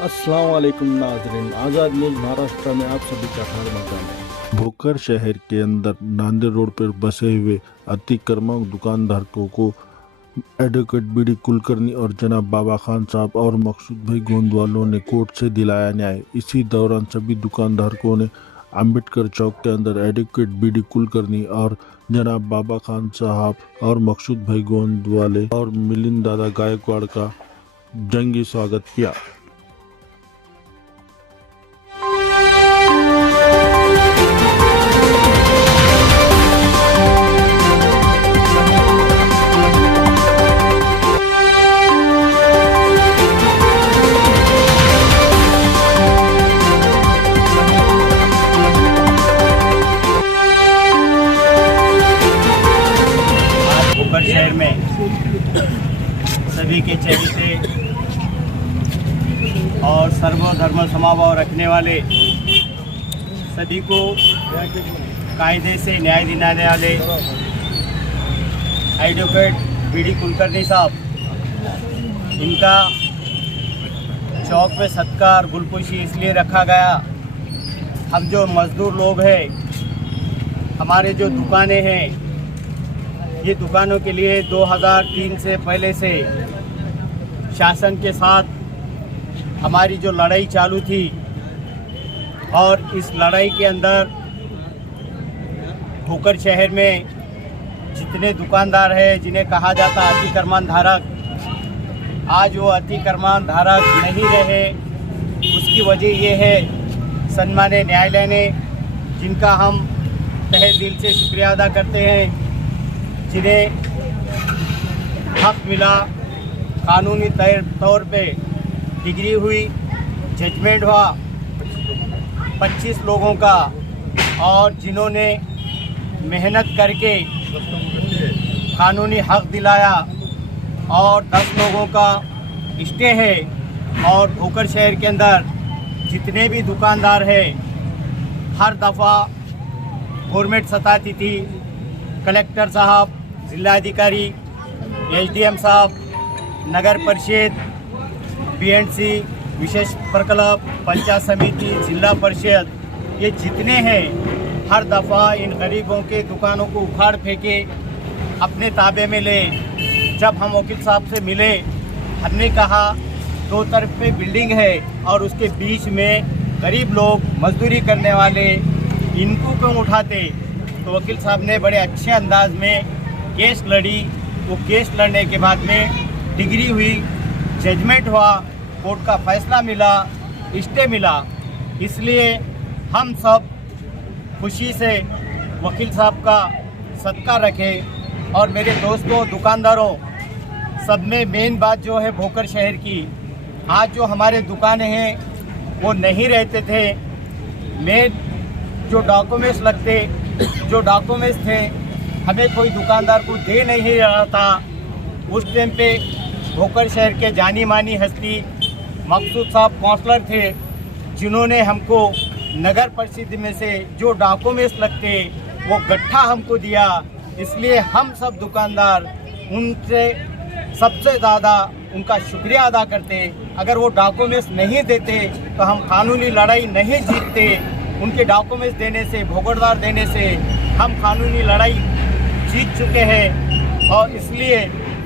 अस्सलाम वालेकुम नाज़रीन, आज़ाद न्यूज़ महाराष्ट्र में आप सभी का खैर मक़ाम है। भोकर शहर के अंदर नांदेड़ रोड पर बसे हुए अतिक्रमण दुकानदारों को एडवोकेट बीडी कुलकर्णी और जनाब बाबा खान साहब और मकसूद भाई गोंदवालों ने कोर्ट से दिलाया न्याय। इसी दौरान सभी दुकानदारों ने अम्बेडकर चौक के अंदर एडवोकेट बीडी कुलकर्णी और जनाब बाबा खान साहब और मकसूद भाई गोंदवाले और मिलिंद दादा गायकवाड़ का जंगी स्वागत किया। भोकर शहर में सभी के चहेते और सर्वधर्म समभाव रखने वाले सभी को कायदे से न्याय दिलाने वाले एडवोकेट बीडी कुलकर्णी साहब, इनका चौक पे सत्कार गुलपोशी इसलिए रखा गया। हम जो मजदूर लोग हैं, हमारे जो दुकानें हैं, ये दुकानों के लिए 2003 से पहले से शासन के साथ हमारी जो लड़ाई चालू थी, और इस लड़ाई के अंदर भोकर शहर में जितने दुकानदार हैं जिन्हें कहा जाता अतिक्रमण धारक, आज वो अतिक्रमण धारक नहीं रहे। उसकी वजह ये है सम्मानीय न्यायालय ने, जिनका हम तहे दिल से शुक्रिया अदा करते हैं, जिन्हें हक मिला, कानूनी तौर पे डिग्री हुई, जजमेंट हुआ 25 लोगों का, और जिन्होंने मेहनत करके कानूनी हक दिलाया, और 10 लोगों का स्टे है। और भोकर शहर के अंदर जितने भी दुकानदार हैं, हर दफ़ा गवर्नमेंट सताती थी, कलेक्टर साहब, जिलाधिकारी, एसडीएम साहब, नगर परिषद, पीएनसी, विशेष प्रकल्प, पंचायत समिति, जिला परिषद, ये जितने हैं, हर दफ़ा इन गरीबों के दुकानों को उखाड़ फेंके अपने ताबे में ले। जब हम वकील साहब से मिले, हमने कहा 2 तरफ पे बिल्डिंग है और उसके बीच में गरीब लोग मजदूरी करने वाले, इनको क्यों उठाते। तो वकील साहब ने बड़े अच्छे अंदाज में केस लड़ी। वो केस लड़ने के बाद में डिग्री हुई, जजमेंट हुआ, कोर्ट का फैसला मिला, स्टे मिला। इसलिए हम सब खुशी से वकील साहब का सत्कार रखें। और मेरे दोस्तों दुकानदारों, सब में मेन बात जो है भोकर शहर की, आज जो हमारे दुकानें हैं वो नहीं रहते थे। मेन जो डॉक्यूमेंट्स लगते, जो डॉक्यूमेंट्स थे, हमें कोई दुकानदार को दे नहीं रहा था। उस टाइम पे भोकर शहर के जानी मानी हस्ती मकसूद साहब काउंसलर थे, जिन्होंने हमको नगर परिषद में से जो डॉक्यूमेंट्स लगते वो गट्ठा हमको दिया। इसलिए हम सब दुकानदार उनसे सबसे ज़्यादा उनका शुक्रिया अदा करते। अगर वो डॉक्यूमेंट्स नहीं देते तो हम कानूनी लड़ाई नहीं जीतते। उनके डॉक्यूमेंट्स देने से, भोगरदार देने से हम कानूनी लड़ाई जीत चुके हैं। और इसलिए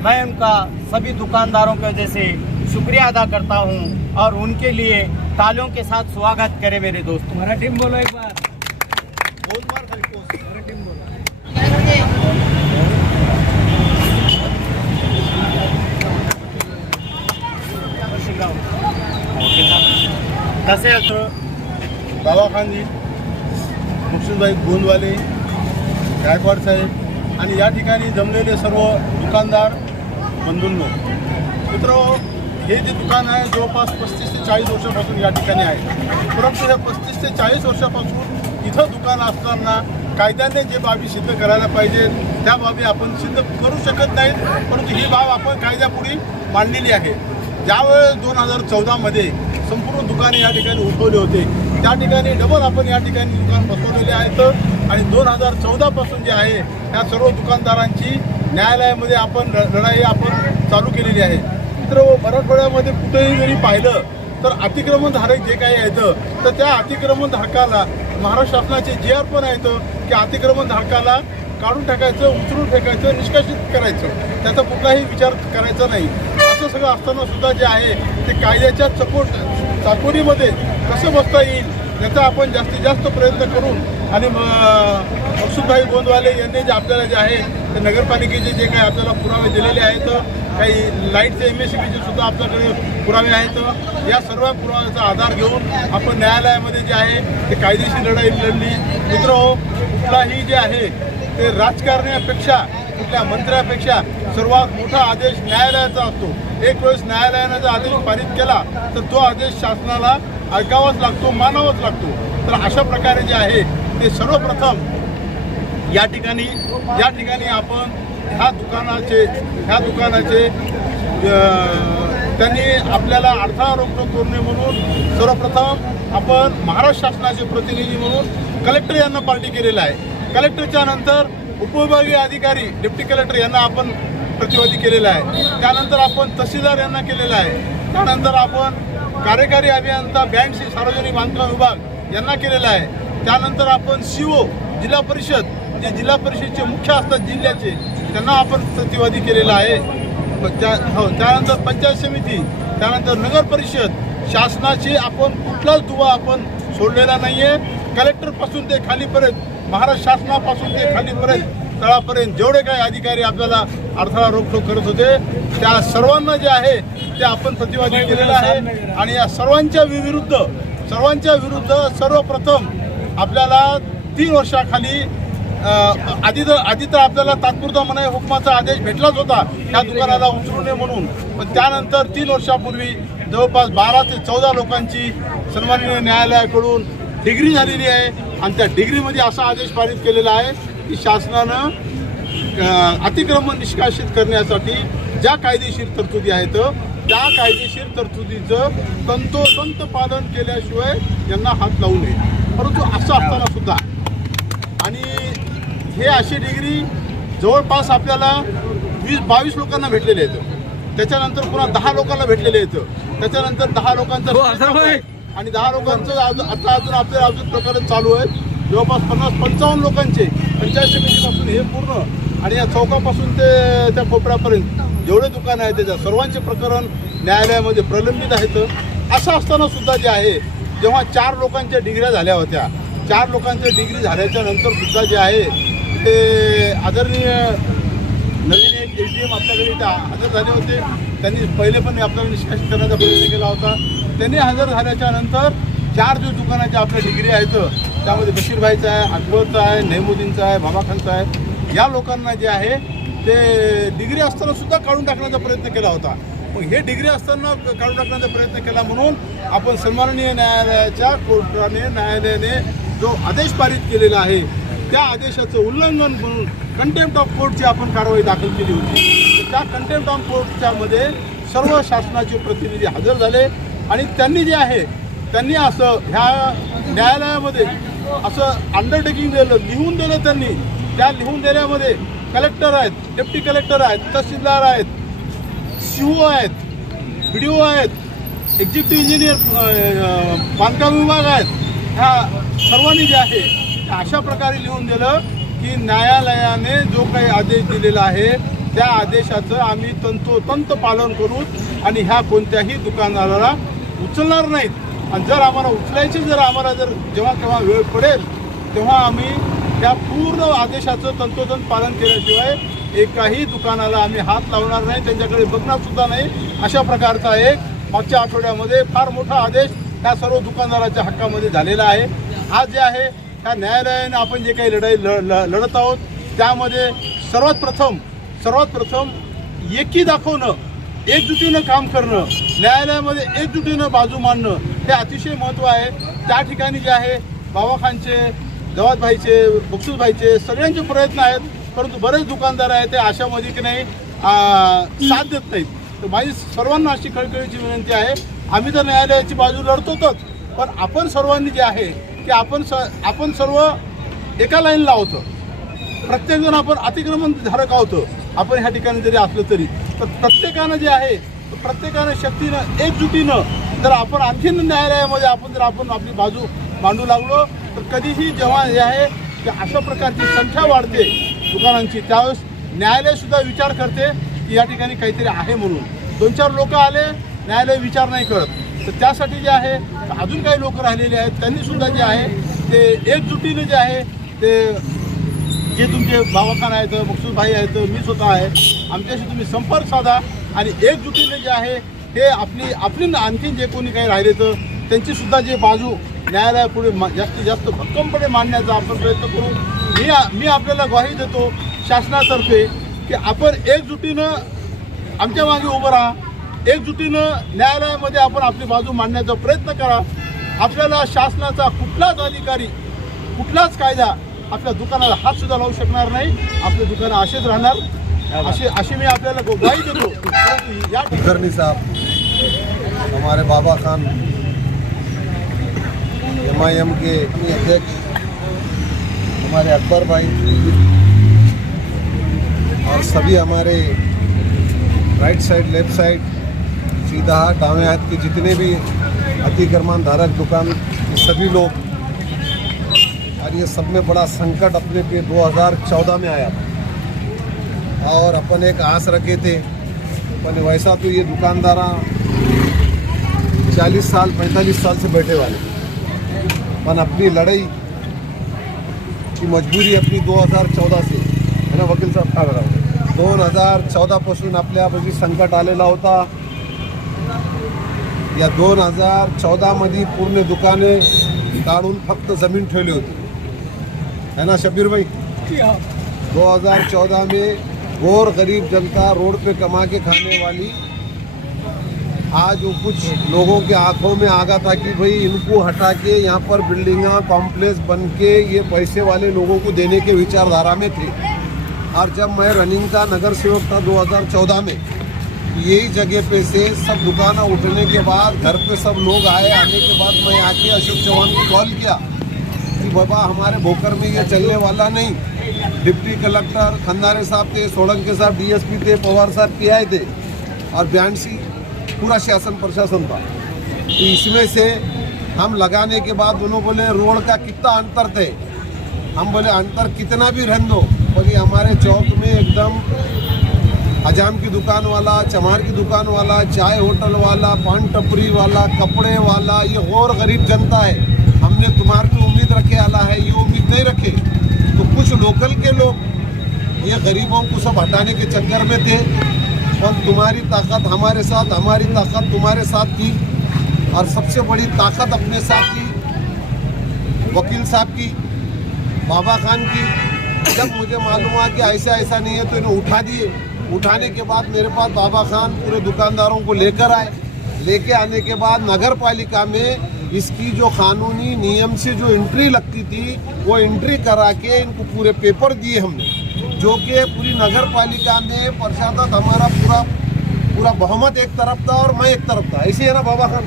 मैं उनका सभी दुकानदारों की वजह से शुक्रिया अदा करता हूं, और उनके लिए तालियों के साथ स्वागत करें मेरे दोस्तों। मराठी में बोलो एक बार, 2 बार मराठी में बोलो। कसे असं बाबा खानजी, मकसूदभाई गोंदवाले, गायकवाड साहेब आणि या ठिकाणी जमलेले सर्व दुकानदार बंधूंनो, मित्र, हे जे दुकान आहे जवळपास 35 ते 40 वर्षापासून या ठिकाणी आहे. परंतु हे 35 ते 40 वर्षापासून इथं दुकान असताना कायद्याने जे बाबी सिद्ध करायला पाहिजे त्या बाबी आपण सिद्ध करू शकत नाहीत. परंतु ही बाब आपण कायद्यापुढे मांडलेली आहे. ज्यावेळेस 2014मध्ये संपूर्ण दुकाने या ठिकाणी उठवले होते, त्या ठिकाणी डबल आपण या ठिकाणी दुकान बसवलेले आहेत. आणि 2014 पासून जे आहे त्या सर्व दुकानदारांची न्यायालयामध्ये आपण लढाई आपण चालू केलेली आहे. मित्र, मराठवाड्यामध्ये कुठेही जरी पाहिलं तर अतिक्रमणधारक जे काही आहेत तर त्या अतिक्रमणधारकाला महाराष्ट्र शासनाचे जे आर पण आहेत की अतिक्रमणधारकाला काढून टाकायचं, उचलून फेकायचं, निष्कासित करायचं, त्याचा कुठलाही विचार करायचा नाही. असं सगळं असताना सुद्धा जे आहे ते कायद्याच्या चाकोरीमध्ये कसं बसता येईल याचा आपण जास्तीत जास्त प्रयत्न करून आणि मकसूदभाई गोंदवाले यांनी जे आपल्याला जे आहे ते नगरपालिकेचे जे काही आपल्याला पुरावे दिलेले आहेत, काही लाईटचे MSCBचे सुद्धा आपल्याकडे पुरावे आहेत, या सर्व पुराव्याचा आधार घेऊन आपण न्यायालयामध्ये जे आहे ते कायदेशीर लढाई लढली. मित्रहो, कुठलाही जे आहे ते राजकारण्यापेक्षा, कुठल्या मंत्र्यापेक्षा सर्वात मोठा आदेश न्यायालयाचा असतो. एक वेळेस न्यायालयानं जर आदेश पारित केला तर तो आदेश शासनाला ऐकावाच लागतो, मानावाच लागतो. तर अशा प्रकारे जे आहे ते सर्वप्रथम या ठिकाणी आपण ह्या दुकानाचे त्यांनी आपल्याला अडथळा रोखतो तोडणे म्हणून सर्वप्रथम आपण महाराष्ट्र शासनाचे प्रतिनिधी म्हणून कलेक्टर यांना पार्टी केलेला आहे. कलेक्टरच्या नंतर उपविभागीय अधिकारी डेप्टी कलेक्टर यांना आपण प्रतिवादी केलेला आहे. त्यानंतर आपण तहसीलदार यांना केलेला आहे. त्यानंतर आपण कार्यकारी अभियंता बँक सार्वजनिक बांधकाम विभाग यांना केलेला आहे. त्यानंतर आपण CO जिल्हा परिषद, जे जिल्हा परिषदचे मुख्य असतात जिल्ह्याचे, त्यांना आपण प्रतिवादी केलेला आहे. त्यानंतर पंचायत समिती, त्यानंतर नगर परिषद, शासनाचे आपण कुठलाच दुवा आपण सोडलेला नाही आहे. कलेक्टरपासून ते खालीपर्यंत, महाराष्ट्र शासनापासून ते खालीपर्यंत तळापर्यंत जेवढे काही अधिकारी आपल्याला अडथळा रोखटोक करत होते त्या सर्वांना जे आहे ते आपण प्रतिवादी केलेलं आहे. आणि या सर्वांच्या विरुद्ध सर्वप्रथम आपल्याला 3 वर्षाखाली आधी तर आपल्याला तात्पुरता मनाई हुकमाचा आदेश भेटलाच होता ह्या दुकानाला उचलू नये म्हणून. पण त्यानंतर 3 वर्षापूर्वी जवळपास 12 ते 14 लोकांची सन्माननीय न्यायालयाकडून डिग्री झालेली आहे. आणि त्या डिग्रीमध्ये असा आदेश पारित केलेला आहे की शासनानं अतिक्रमण निष्कासित करण्यासाठी ज्या कायदेशीर तरतुदी आहेत त्या कायदेशीर तरतुदीचं तंतोतंत पालन केल्याशिवाय यांना हात लावू नये. परंतु असं असताना सुद्धा आणि हे अशी डिग्री जवळपास आपल्याला 20-22 लोकांना भेटलेले आहेत. त्याच्यानंतर पुन्हा 10 लोकांना भेटलेले आहेत. त्याच्यानंतर 10 लोकांचं आणि 10 लोकांचं आता आपल्याला अजून प्रकरण चालू आहे. जवळपास 50-55 लोकांचे पंचायत समितीपासून हे पूर्ण आणि या चौकापासून ते त्या कोपऱ्यापर्यंत जेवढे दुकानं आहेत त्याच्या सर्वांचे प्रकरण न्यायालयामध्ये प्रलंबित आहेत. असं असताना सुद्धा जे आहे जेव्हा 4 लोकांच्या डिग्र्या झाल्या होत्या, 4 लोकांच्या डिग्री झाल्याच्या नंतर सुद्धा जे आहे ते आदरणीय नवीन एक AGM आपल्याकडे इथं हजर झाले होते. त्यांनी पहिले पण आपल्याला निष्कासित करण्याचा प्रयत्न केला होता. त्यांनी हजर झाल्याच्या नंतर 4 जो दुकानाच्या आपल्या डिग्री आहेत त्यामध्ये बशीरभाईचा आहे, अकबरचा आहे, नेमुद्दीनचा आहे, बाबा खानचा आहे. या लोकांना जे आहे ते डिग्री असताना सुद्धा काढून टाकण्याचा प्रयत्न केला होता. मग हे डिग्री असताना काढून टाकण्याचा प्रयत्न केला म्हणून आपण सन्माननीय न्यायालयाने जो आदेश पारित केलेला आहे त्या आदेशाचं उल्लंघन म्हणून कंटेम्प्ट ऑफ कोर्टची आपण कारवाई दाखल केली होती. त्या कंटेम्प्ट ऑफ कोर्टच्या मध्ये सर्व शासनाचे प्रतिनिधी हजर झाले आणि त्यांनी जे आहे त्यांनी असं ह्या न्यायालयामध्ये असं अंडरटेकिंग दिलं, लिहून दिलं. त्यांनी त्या लिहून दिल्यामध्ये कलेक्टर आहेत, डेप्टी कलेक्टर आहेत, तहसीलदार आहेत, CO आहेत, BDO आहेत, एक्झिक्युटिव्ह इंजिनियर बांधकाम विभाग आहेत. ह्या सर्वांनी जे आहे अशा प्रकारे लिहून दिलं की न्यायालयाने जो काही आदेश दिलेला आहे त्या आदेशाचं आम्ही तंतोतंत पालन करू आणि ह्या कोणत्याही दुकानदाराला उचलणार नाहीत. आणि जर आम्हाला उचलायची आम्हाला जेव्हा केव्हा वेळ पडेल तेव्हा आम्ही त्या पूर्ण आदेशाचं तंतोतंत पालन केल्याशिवाय एकाही दुकानाला आम्ही हात लावणार नाही, त्यांच्याकडे बघणार सुद्धा नाही. अशा प्रकारचा एक मागच्या आठवड्यामध्ये फार मोठा आदेश त्या सर्व दुकानदाराच्या हक्कामध्ये झालेला आहे. आज जे आहे त्या न्यायालयाने आपण जे काही लढाई लढत आहोत त्यामध्ये सर्वात प्रथम एकी दाखवणं, एकजुटीनं काम करणं, न्यायालयामध्ये एकजुटीनं बाजू मांडणं हे अतिशय महत्त्व आहे. त्या ठिकाणी जे आहे बाबाखानचे, जवादभाईचे, मकसूदभाईचे सगळ्यांचे प्रयत्न आहेत. परंतु बरेच दुकानदार आहेत ते अशामध्ये की नाही साथ देत नाहीत. तर माझी सर्वांना अशी कळकळीची विनंती आहे, आम्ही तर न्यायालयाची बाजू लढतोच, पण आपण सर्वांनी जे आहे की आपण सर्व एका लाईनला आहोत. प्रत्येकजण आपण अतिक्रमण धारक आहोत. आपण ह्या ठिकाणी जरी असलं तरी तर प्रत्येकानं जे आहे प्रत्येकानं शक्तीनं एकजुटीनं जर आपण आणखीन न्यायालयामध्ये आपण आपली बाजू मांडू लागलो तर कधीही जेव्हा हे आहे की अशा प्रकारची संख्या वाढते दुकानांची, त्यावेळेस न्यायालय सुद्धा विचार करते की या ठिकाणी काहीतरी आहे म्हणून. 2-4 लोक आले, न्यायालय विचार नाही करत. तर त्यासाठी जे आहे अजून काही लोक राहिलेले आहेत, त्यांनी सुद्धा जे आहे ते एकजुटीने जे आहे ते जे तुमचे बाबाखान आहेत, मकसूदभाई आहेत, मी स्वतः आहे, आमच्याशी तुम्ही संपर्क साधा आणि एकजुटीने जे आहे हे आपली आणखीन जे कोणी काही राहिले तर त्यांची सुद्धा जे बाजू न्यायालयापुढे जास्तीत जास्त भक्कमपणे मांडण्याचा आपण प्रयत्न करू. मी आपल्याला ग्वाही देतो शासनातर्फे की आपण एकजुटीनं आमच्या मागे उभं राहा, एकजुटीनं न्यायालयामध्ये आपण आपली बाजू मांडण्याचा प्रयत्न करा. आपल्याला शासनाचा कुठलाच अधिकारी, कुठलाच कायदा आपल्या दुकानाला हात सुद्धा लावू शकणार नाही. आपले दुकानं असेच राहणार, अशी मी आपल्याला ग्वाही देतो. परंतु या कुलकर्णी साहब, हमारे बाबा खान MIM के अध्यक्ष, हमारे अकबर भाई और सभी हमारे राइट साइड, लेफ्ट साइड, सीधा हाथ, दाएं हाथ के जितने भी अतिक्रमण धारक दुकान, ये सभी लोग, और ये सब में बड़ा संकट अपने पे 2014 में आया था और अपन एक आस रखे थे. अपन वैसा तो ये दुकानदार 40 साल 45 साल से बैठे वाले, अपन अपनी लड़ाई की मजबूरी अपनी 2014 से है ना वकील साहब, 2014 पासून आपल्यापाशी संकट आलेला होता. या 2014 मध्ये पूर्ण दुकाने काढून फक्त जमीन ठेवली होती, है ना शब्बीर भाई. 2014 में और गरीब जनता रोड पे कमा के खाने वाली, आज वो कुछ लोगों के आंखों में आ गया था कि भाई इनको हटा के यहाँ पर बिल्डिंगा कॉम्प्लेक्स बन के ये पैसे वाले लोगों को देने के विचारधारा में थे. और जब मैं रनिंग का नगर सेवक था 2014 में, यही जगह पे से सब दुकाना उठने के बाद घर पे सब लोग आए. आने के बाद मैं आके अशोक चौहान को कॉल किया कि बाबा हमारे भोकर में ये चलने वाला नहीं. डिप्टी कलेक्टर खंदारे साहब थे, सोलंके साहब DSP थे, पवार साहब PI थे और बयानसी पूरा शासन प्रशासन था. तो इसमें से हम लगाने के बाद उन्होंने बोले रोड का कितना अंतर थे. हम बोले अंतर कितना भी रहने दो, बोले हमारे चौक में एकदम हजाम की दुकान वाला, चमार की दुकान वाला, चाय होटल वाला, पान टपरी वाला, कपड़े वाला, ये और गरीब जनता है. हमने तुम्हारे पे उम्मीद रखे आला है, ये उम्मीद नहीं रखे. तो कुछ लोकल के लोग ये गरीबों को सब हटाने के चक्कर में थे. और तुम्हारी ताकत हमारे साथ, हमारी ताकत तुम्हारे साथ थी. और सबसे बड़ी ताकत अपने साथ थी वकील साहब की, बाबा खान की. जब मुझे मालूम हुआ कि ऐसा नहीं है तो इन्हें उठा दिए. उठाने के बाद मेरे पास बाबा खान पूरे दुकानदारों को लेकर आए. लेके आने के बाद नगर पालिका में इसकी जो कानूनी नियम से जो एंट्री लगती थी वो एंट्री करा के इनको पूरे पेपर दिए हमने, जो कि पूरी नगर पालिका में प्रशासन हमारा पूरा बहुमत एक तरफ था और मैं एक तरफ था. ऐसे है ना बाबा खान,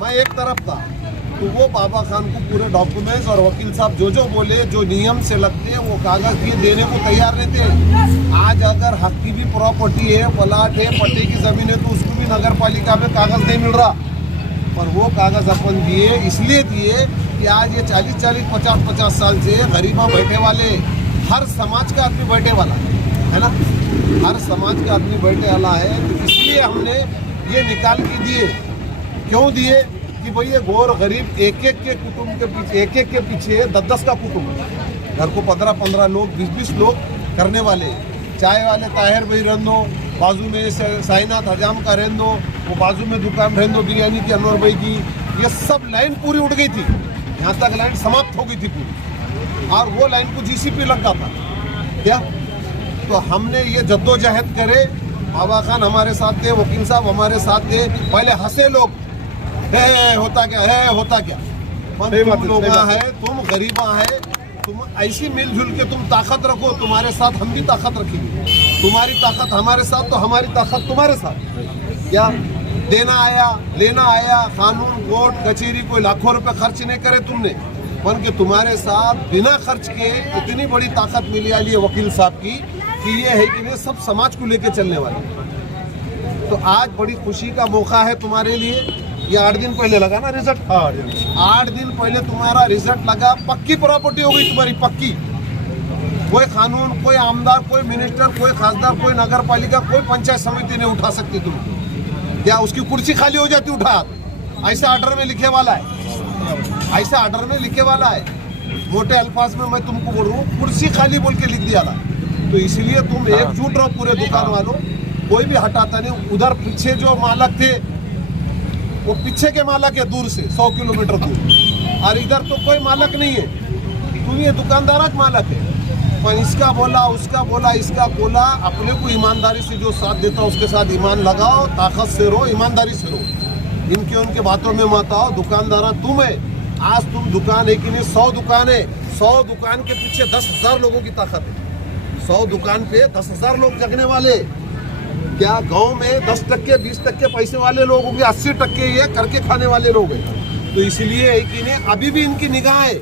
मैं एक तरफ था. तो वो बाबा खान को पूरे डॉक्यूमेंट्स और वकील साहब जो बोले, जो नियम से लगते हैं वो कागज दिए, देने को तैयार नहीं थे. आज अगर हक की भी प्रॉपर्टी है, प्लाट है, पट्टे की जमीन है, तो उसको भी नगर पालिका में कागज नहीं मिल रहा. पर वो कागज अपन दिए, इसलिए दिए कि आज ये 40-40, 50-50 साल से गरीबा बैठे वाले, हर समाज का आदमी बैठे वाला है ना, हर समाज का आदमी बैठे वाला है. तो इसलिए हमने ये निकाल के दिए. क्यों दिए कि भाई ये गौर गरीब एक के कुटुंब के पीछे, एक के पीछे 10 का कुटुंब, घर को 15-15 लोग, 20-20 लोग करने वाले. चाय वाले ताहिर भाई रहन दो, बाजू में साईनाथ हजाम का रहन दो, वो बाजू में दुकान रहन दो बिरयानी की अनवर भाई की. ये सब लाइन पूरी उड़ गई थी, यहाँ तक लाइन समाप्त हो गई थी पूरी. और वो लाइन को GCP लगा था क्या. तो हमने ये जद्दोजहद करे. बाबा खान हमारे साथ थे, वकील साहब हमारे साथ थे. पहले हंसे लोग, है होता क्या है, होता क्या. तुम लोग है, तुम गरीबा है, तुम ऐसी मिलजुल के तुम ताकत रखो. तुम्हारे साथ हम भी ताकत रखेंगे. तुम्हारी ताकत हमारे साथ तो हमारी ताकत तुम्हारे साथ. क्या देना आया, लेना आया, कानून कोर्ट कचहरी कोई लाखों रुपए खर्च नहीं करे तुमने, बन के तुम्हारे साथ बिना खर्च के इतनी बड़ी ताकत मिली आई है वकील साहब की कि ये है कि नहीं सब समाज को लेके चलने वाले. तो आज बड़ी खुशी का मौका है तुम्हारे लिए। ये 8 दिन पहले लगा ना रिजल्ट? हाँ 8 दिन पहले तुम्हारा रिजल्ट लगा, पक्की प्रॉपर्टी हो गई तुम्हारी, पक्की। कोई कानून, कोई आमदार, कोई मिनिस्टर, कोई खासदार, कोई नगर पालिका, कोई पंचायत समिति नहीं उठा सकती तुम। क्या उसकी कुर्सी खाली हो जाती उठा? ऐसा ऑर्डर में लिखे वाला है, ऐसा ऑर्डर में लिखे वाला है। मोटे अल्फाज में मैं तुमको बोल रहा हूँ, कुर्सी खाली बोल के लिख दिया था। तो इसलिए तुम एकजुट रहो पूरे दुकान वालों, कोई भी हटाता नहीं। उधर पीछे जो मालक थे वो पीछे के मालक है, दूर से 100 किलोमीटर दूर, और इधर तो कोई मालक नहीं है, तुम ये दुकानदार आज मालक है। पर इसका बोला, उसका बोला, इसका बोला, अपने को ईमानदारी से जो साथ देता उसके साथ ईमान लगाओ, ताकत से रहो, ईमानदारी से रहो, इनके उनके बातों में मत आओ। दुकानदार तुम है, आज तुम दुकान है कि नहीं, 100 दुकान है, 100 दुकान के पीछे 10,000 लोगों की ताकत है। 100 दुकान पे 10,000 लोग जगने वाले। क्या गांव में 10%, 20% पैसे वाले लोग होंगे, 80% ये करके खाने वाले लोग हैं। तो इसलिए है कि नहीं, अभी भी इनकी निगाहें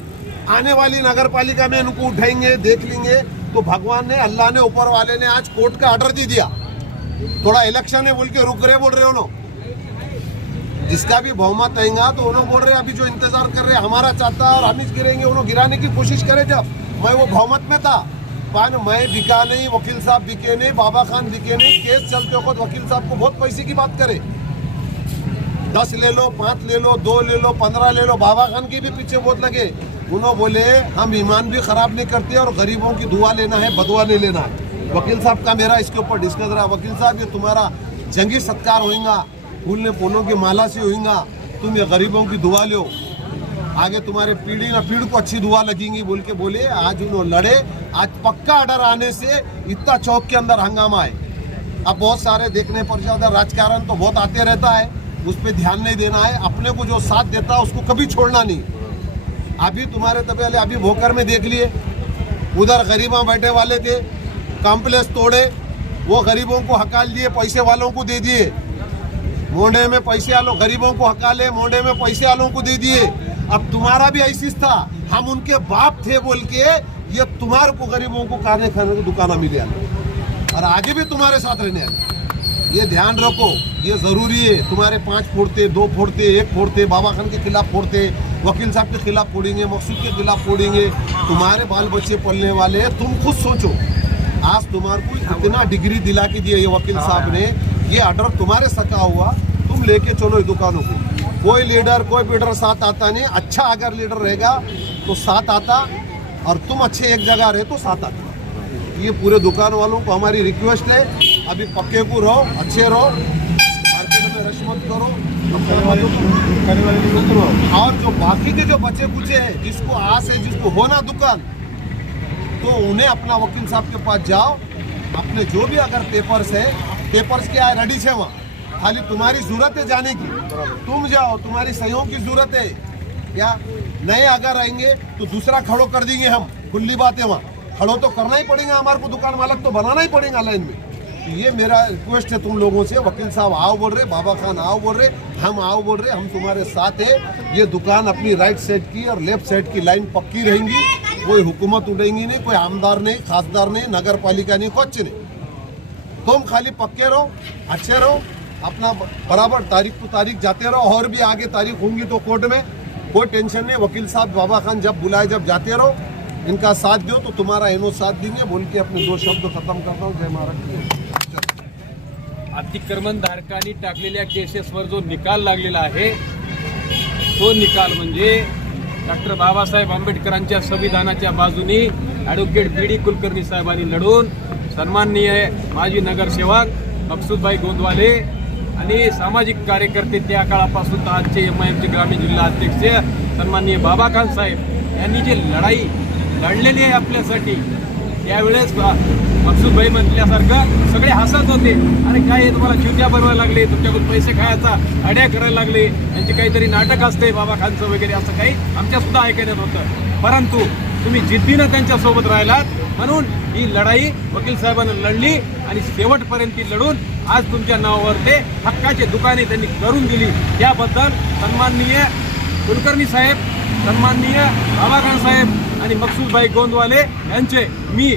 आने वाली नगर पालिका में इनको उठाएंगे, देख लेंगे। तो भगवान ने, अल्लाह ने, ऊपर वाले ने आज कोर्ट का ऑर्डर दे दिया। थोड़ा इलेक्शन है बोल के रुक रहे, बोल रहे हो, जिसका भी बहुमत आएगा तो उन्होंने बोल रहे अभी जो इंतजार कर रहे हमारा चाहता है और हम ही गिरेंगे, उन्होंने गिराने की कोशिश करे। जब मैं वो बहुमत में था, पर मैं बिका नहीं, वकील साहब बिके नहीं, बाबा खान बिके नहीं, केस चलते वक्त वकील साहब को बहुत पैसे की बात करे, 10 ले लो, 5 ले लो, 2 ले लो, 15 ले लो, बाबा खान के भी पीछे बहुत लगे। उन्होंने बोले हम ईमान भी खराब नहीं करते और गरीबों की दुआ लेना है, बदुआ नहीं लेना है। वकील साहब का मेरा इसके ऊपर डिस्कस रहा, वकील साहब ये तुम्हारा जंगी सत्कार होगा, फूलने फूलों की माला से होगा, तुम ये गरीबों की दुआ लो, आगे तुम्हारे पीढ़ी ना पीढ़ी को अच्छी दुआ लगेंगी बोल के बोले। आज उन्होंने लड़े, आज पक्का ऑर्डर आने से इतना चौक के अंदर हंगामा है। अब बहुत सारे देखने पर जाओ, राजकारण तो बहुत आते रहता है, उस पर ध्यान नहीं देना है। अपने को जो साथ देता है उसको कभी छोड़ना नहीं। अभी तुम्हारे तबेले अभी भोकर में देख लिए, उधर गरीबा बैठे वाले थे, कॉम्प्लेक्स तोड़े, वो गरीबों को हकाल दिए, पैसे वालों को दे दिए। मोंडे में पैसे वालों गरीबों को हकाले, मोंडे में पैसे वालों को दे दिए। अब तुम्हारा भी ऐसी था, हम उनके बाप थे बोल के ये तुम्हारे को गरीबों को खाने की दुकाना मिले और आगे भी तुम्हारे साथ रहने वाले। ये ध्यान रखो, ये जरूरी है। तुम्हारे 5 फोड़ते, 2 फोड़ते, 1 फोड़ते, बाबा खान के खिलाफ फोड़ते, वकील साहब के खिलाफ फोड़ेंगे, मकसूद के खिलाफ फोड़ेंगे, तुम्हारे बाल बच्चे पलने वाले हैं। तुम खुद सोचो, आज तुम्हारे को इतना डिग्री दिला के दिया ये वकील साहब ने, ये ऑर्डर तुम्हारे सका हुआ, तुम लेके चलो इस दुकानों को। कोई लीडर, कोई बिल्डर साथ आता नहीं, अच्छा अगर लीडर रहेगा तो साथ आता, और तुम अच्छे एक जगह रहे तो साथ आता। ये पूरे दुकान वालों को हमारी रिक्वेस्ट है, अभी पक्के को रहो, अच्छे रहो, मार्केट में रश मत करो, और जो बाकी के जो बचे कुचे हैं, जिसको आस है, जिसको होना दुकान, तो उन्हें अपना वकील साहब के पास जाओ, अपने जो भी अगर पेपर्स है, पेपर्स क्या है रेडी है, वहाँ खाली तुम्हारी जरूरत है जाने की, तुम जाओ, तुम्हारी सहयोग की जरूरत है। क्या नए अगर आएंगे तो दूसरा खड़ो कर देंगे हम, खुली बात है, वहाँ खड़ो तो करना ही पड़ेगा, हमारे को दुकान मालक तो बनाना ही पड़ेगा लाइन में। तो ये मेरा रिक्वेस्ट है तुम लोगों से, वकील साहब आओ बोल रहे, बाबा खान आओ बोल रहे, हम आओ बोल रहे, हम तुम्हारे साथ है। ये दुकान अपनी राइट साइड की और लेफ्ट साइड की लाइन पक्की रहेंगी, कोई हुकूमत उड़ेगी नहीं, कोई आमदार नहीं, खासदार नहीं, नगर पालिका नहीं, कुछ नहीं। तुम खाली पक्के रहो, अच्छे रहो, अपना बराबर तारीख को तारीख जाते रहो, और भी आगे तारीख होंगी तो कोर्ट में, कोई टेंशन नहीं। वकील साहब बाबा खान जब बुलाए जब जाते रहो, इनका साथ दो तो तुम्हारा इनो साथ देंगे बोल के अपने 2 शब्द खत्म करता हूँ। जय महाराज। अतिक्रमण धारकांनी टाकलेल्या केसेसवर जो निकाल लागलेला आहे तो निकाल म्हणजे डॉक्टर बाबासाहेब आंबेडकरांच्या संविधानाच्या बाजूनी ॲडव्होकेट बी डी कुलकर्णी साहेबांनी लढून सन्माननीय माजी नगरसेवक मकसूदभाई गोंदवाले आणि सामाजिक कार्यकर्ते त्या काळापासून तर आजचे MIMचे ग्रामीण जिल्हा अध्यक्ष सन्माननीय बाबा खान साहेब यांनी जे लढाई लढलेली आहे आपल्यासाठी, त्यावेळेस मकसूदभाई म्हटल्यासारखं सगळे हसत होते, अरे काय तुम्हाला चिवट्या बनवायला लागले, तुमच्याकडून पैसे खायचा अड्या करायला लागले, यांची काहीतरी नाटक असते बाबा खानचं वगैरे, असं काही आमच्यासुद्धा ऐकण्यात होतं। परंतु तुम्ही जिद्दीनं त्यांच्यासोबत राहिलात, म्हणून ही लढाई वकील साहेबांना लढली आणि शेवटपर्यंत ती लढून आज तुमच्या नावावर ते हक्काचे दुकाने त्यांनी करून दिली। त्याबद्दल सन्माननीय कुलकर्णी साहेब, सन्माननीय बाबा खान साहेब आणि मकसूदभाई गोंदवाले यांचे मी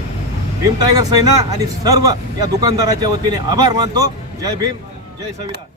भीम टायगर सेना आणि सर्व या दुकानदाराच्या वतीने आभार मानतो। जय भीम। जय संविधान.